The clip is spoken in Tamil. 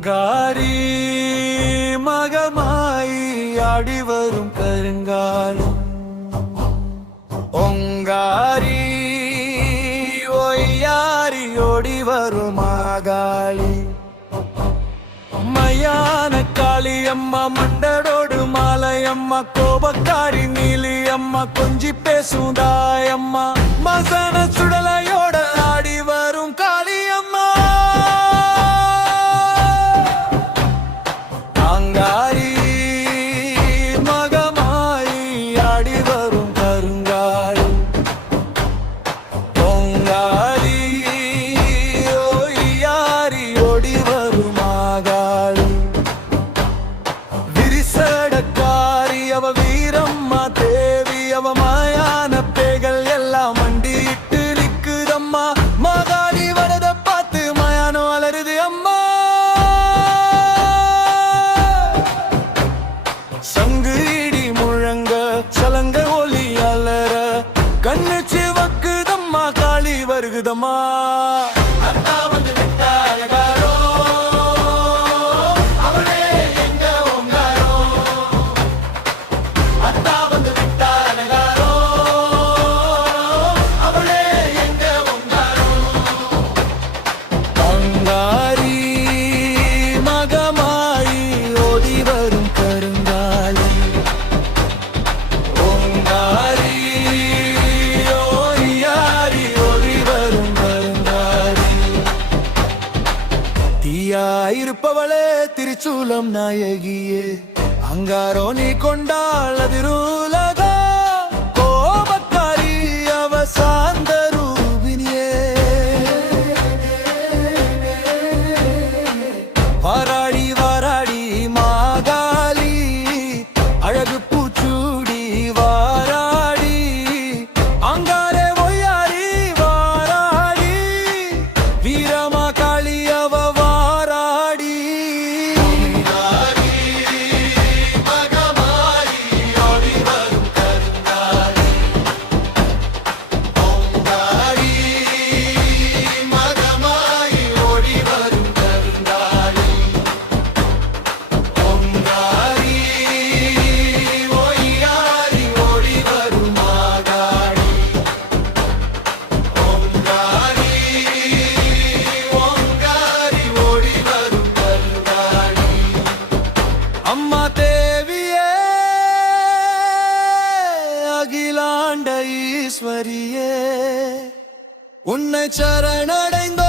அங்காரி மகமாயி ஆடி வரும் கருங்காலம் ஒங்காரி ஒய்யாரி ஓடி வரும் ஆகாளி மயான காளியம்மா மண்டடோடு மாலையம்மா கோபக்காரி நீலியம்மா கொஞ்சி பேசுதாயம்மா மசன சுடலையோட ஆடி வரும் காளியம்மா அங்காரி மகமாயி ஆடி வரும் கருங்காளி பொங்காளி ஓய்யாரி ஓடி வரும் ஆகாளி விரிசடக்காரி அவ வீரம்மா தேவி அவ மாயான பேகள் எல்லாம் மண்டிட்டு நிக்குதம்மா மகாளி வரத பார்த்து மயானம் வளருது அம்மா சங்கு இடி முழங்க சலங்க ஒலி அலற கண்ணு சிவக்குதம்மா காளி வருகுதம்மா அத்தா வந்து விட்டா அழகாரோ அவளே எங்க ஓங்காரோ அத்தா வந்து விட்டா அழகாரோ அவளே எங்க ஓங்காரோ அங்காரி மகமாயி ஓடி வரும் கருங்காலி ஓங்காரி ஓய்யாரி ஓடி வரும் கருங்காலி தீயாயிருப்பவளே திருச்சூலம் நாயகியே அங்காரோ நீ கொண்டாள் அதிருலகா கோபக்காரி அவ சாந்த ரூபினியே வாராடி வாராடி மாகாளி அழகு பூச்சூடி வாராடி அங்காரே ஒய்யாரி வாராடி வீரமா காளி அவ வாராடி மகமாயி ஓடி வரும் கருங்காலி பொங்காளி மகமாயி ஓடி வரும் கருங்காலி பொங்காளி ஒய்யாரி ஓடி வரும் ஆகாளி பொங்காளி ஒங்காரி ஓடி வரும் கருங்காலி அம்மா தேவியே அகிலாண்ட ஈஸ்வரியே உன்னை சரணடைந்தோ